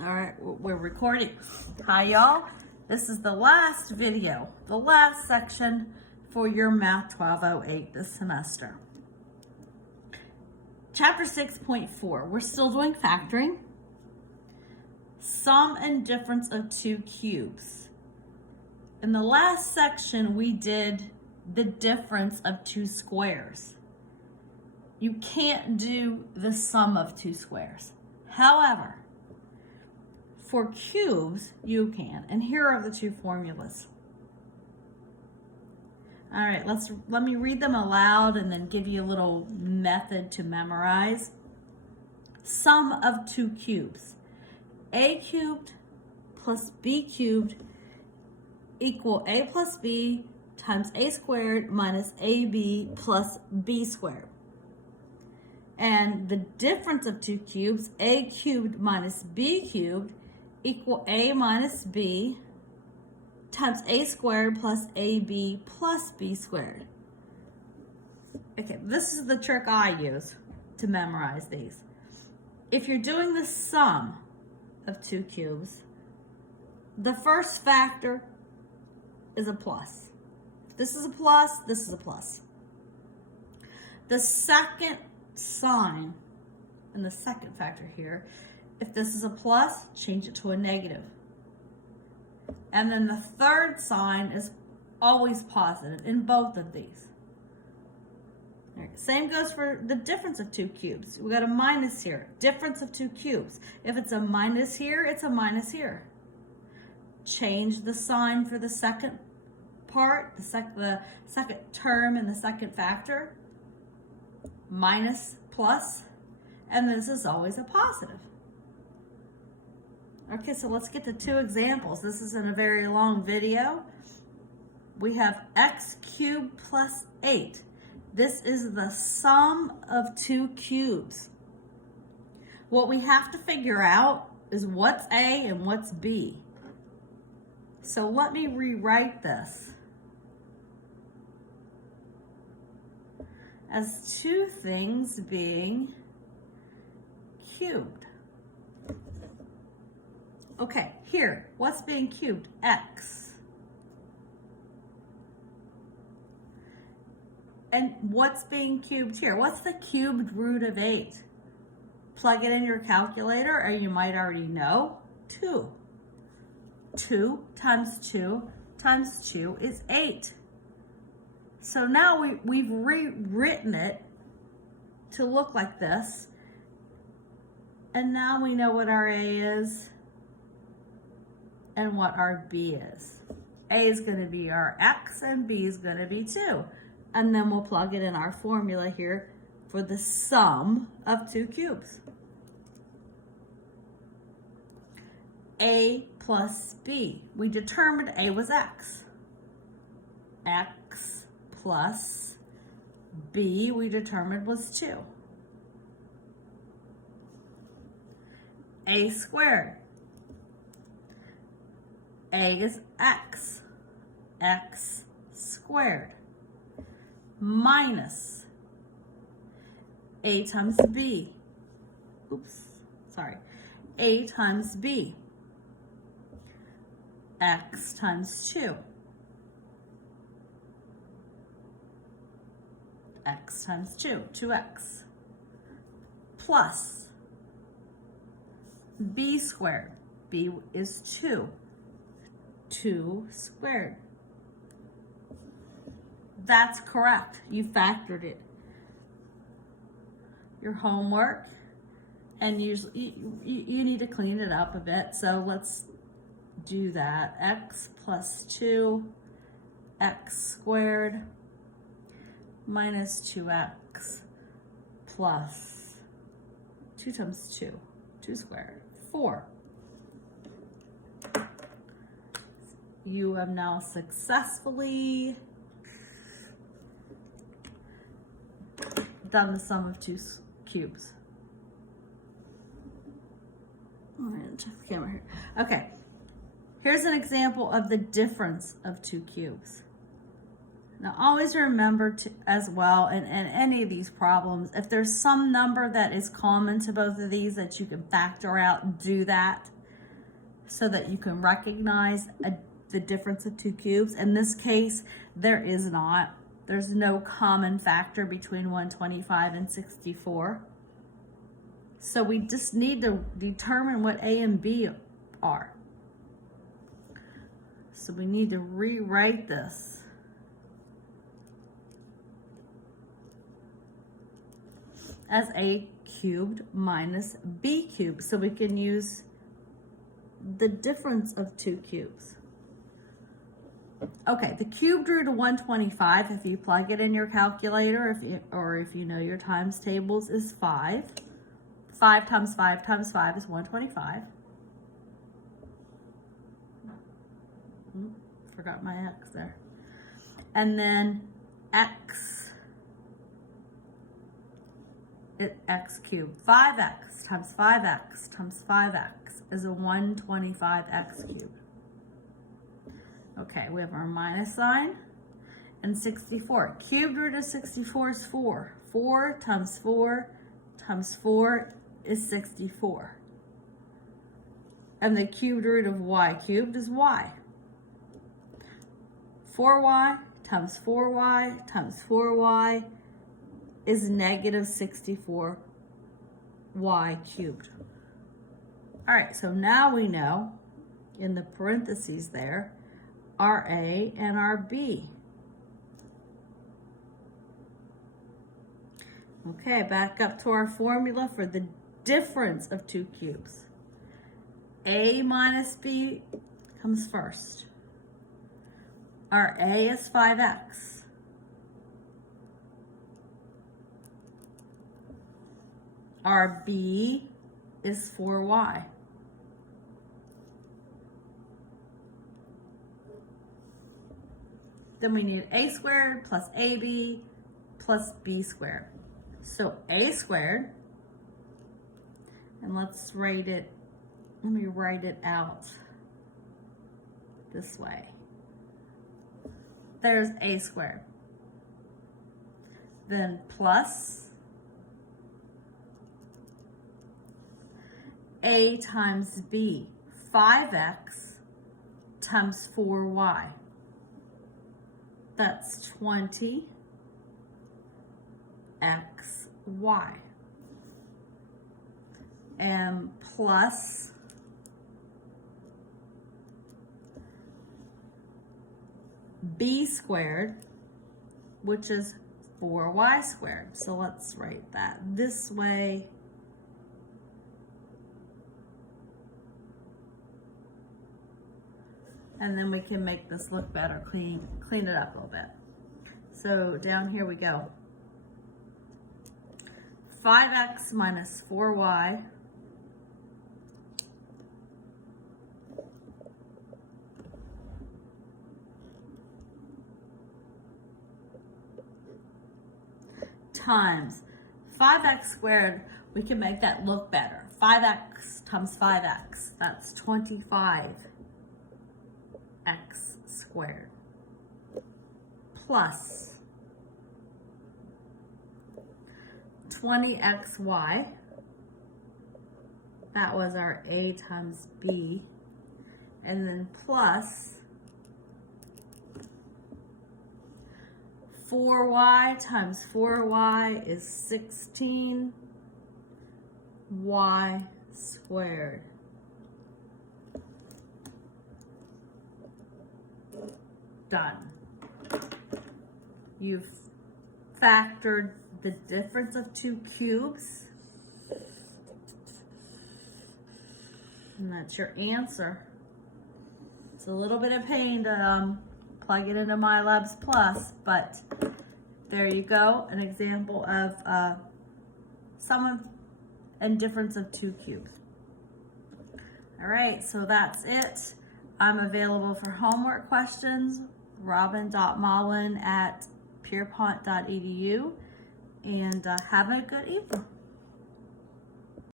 All right, we're recording. Hi, y'all. This is the last video, the last section for your Math 1208 this semester. Chapter 6.4, we're still doing factoring. Sum and difference of two cubes. In the last section, we did the difference of two squares. You can't do the sum of two squares. However, for cubes, you can. And here are the two formulas. All right, let me read them aloud and then give you a little method to memorize. Sum of two cubes. A cubed plus B cubed equal A plus B times A squared minus AB plus B squared. And the difference of two cubes, A cubed minus B cubed, equal A minus B times A squared plus AB plus B squared. Okay, this is the trick I use to memorize these. If you're doing the sum of two cubes, the first factor is a plus. This is a plus, this is a plus. The second sign in the second factor here, if this is a plus, change it to a negative. And then the third sign is always positive in both of these. All right, same goes for the difference of two cubes. We got a minus here, difference of two cubes. If it's a minus here, it's a minus here. Change the sign for the second part, the second term in the second factor. Minus, plus, and this is always a positive. Okay, so let's get to two examples. This isn't a very long video. We have x cubed plus 8. This is the sum of two cubes. What we have to figure out is what's A and what's B. So let me rewrite this as two things being cubed. Okay, here, what's being cubed? X. And what's being cubed here? What's the cubed root of 8? Plug it in your calculator, or you might already know. 2. 2 times 2 times 2 is 8. So now we've rewritten it to look like this. And now we know what our A is and what our B is. A is going to be our X and B is going to be 2. And then we'll plug it in our formula here for the sum of two cubes. A plus B. We determined A was X. X plus B we determined was 2. A squared. A is X. X squared. Minus A times B. A times B. X times 2. X times 2, 2x, plus B squared. B is 2, 2 squared. That's correct. You factored it. Your homework, and usually you need to clean it up a bit, so let's do that. X plus 2, x squared, minus 2x plus 2 times 2, 2 squared, 4. You have now successfully done the sum of two cubes. I'm going to check the camera here. Okay, here's an example of the difference of two cubes. Now always remember to, as well, in any of these problems, if there's some number that is common to both of these that you can factor out, do that. so that you can recognize the difference of two cubes. In this case, there is not. There's no common factor between 125 and 64. So we just need to determine what A and B are. So we need to rewrite this. As A cubed minus B cubed. So we can use the difference of two cubes. Okay, the cubed root of 125, if you plug it in your calculator, if you know your times tables, is 5. 5 times 5 times 5 is 125. Forgot my x there. And then x cubed. 5x times 5x times 5x is a 125x cubed. Okay, we have our minus sign. And 64. Cubed root of 64 is 4. 4 times 4 times 4 is 64. And the cubed root of y cubed is y. 4y times 4y times 4y is negative 64y cubed. All right, so now we know in the parentheses there, our A and our B. Okay, back up to our formula for the difference of two cubes. A minus B comes first. Our A is 5x. Our B is 4y. Then we need A squared plus AB plus B squared. So A squared, and let's write it, let me write it out this way. There's A squared. Then plus A times B, 5x times 4y. That's 20xy. And plus B squared, which is 4y squared. So let's write that this way. And then we can make this look better, clean it up a little bit. So down here we go. 5x minus 4y times 5x squared, we can make that look better. 5x times 5x, that's 25x squared, plus 20xy, that was our A times B, and then plus 4y times 4y is 16y squared. Done. You've factored the difference of two cubes, and that's your answer. It's a little bit of pain to plug it into MyLabs Plus, but there you go, an example of sum and difference of two cubes. All right, so that's it. I'm available for homework questions, robin.mullen@pierpont.edu, and have a good evening.